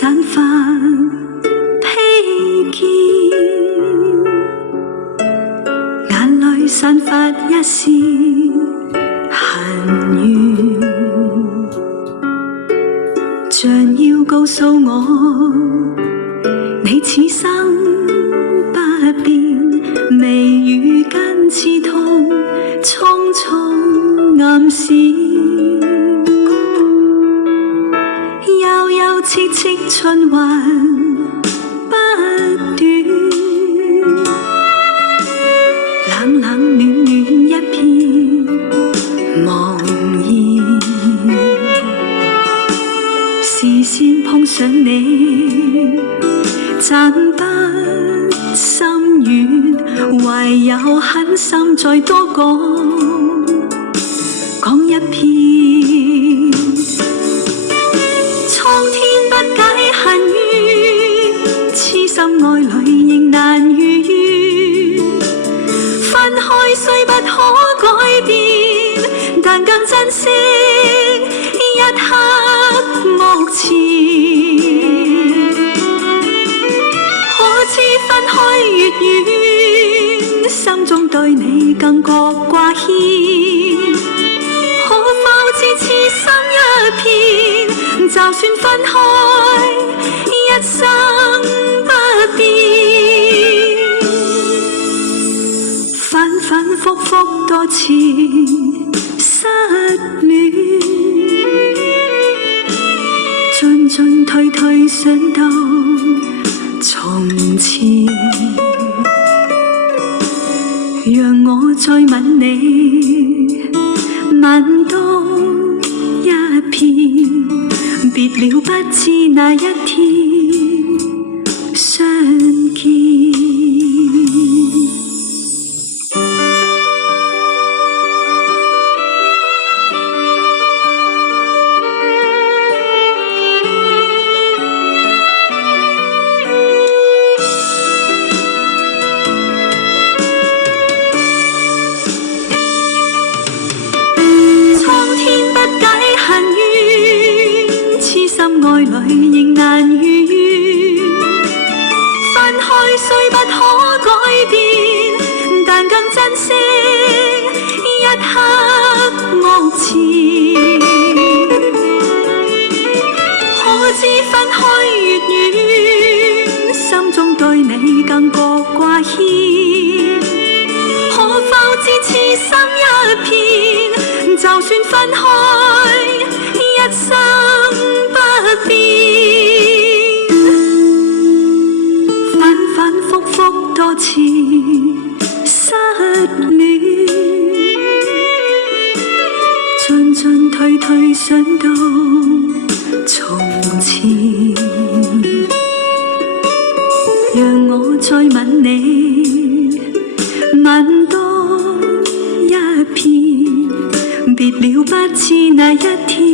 散發披肩，眼淚散發一絲恨怨，像要告訴我，你此生不變，未遇根刺痛，匆匆暗示，悠悠戚戚循環不斷，冷冷暖暖一片茫然，視線碰上你，暫不心軟，唯有狠心再多講一遍。蒼天不解恨怨，痴心愛侶仍難如願。分開雖不可改變，但更珍惜一刻目前。可知分開越遠，心中對你更覺掛牽。可否知此心一片，就算分開一生不變。反反复复多次失戀，進進退退想到從前，讓我再吻你，吻多一片，別了不知哪一天相見。愛侶仍難如願，分開雖不可改變，但更珍惜一刻目前。可知分開越遠，心中對你更覺掛牽。可否知此心一片，就算分開一生不變。反反复复多次失戀，進進退退想到從前，讓我再吻你，吻多一片，別了不知哪一天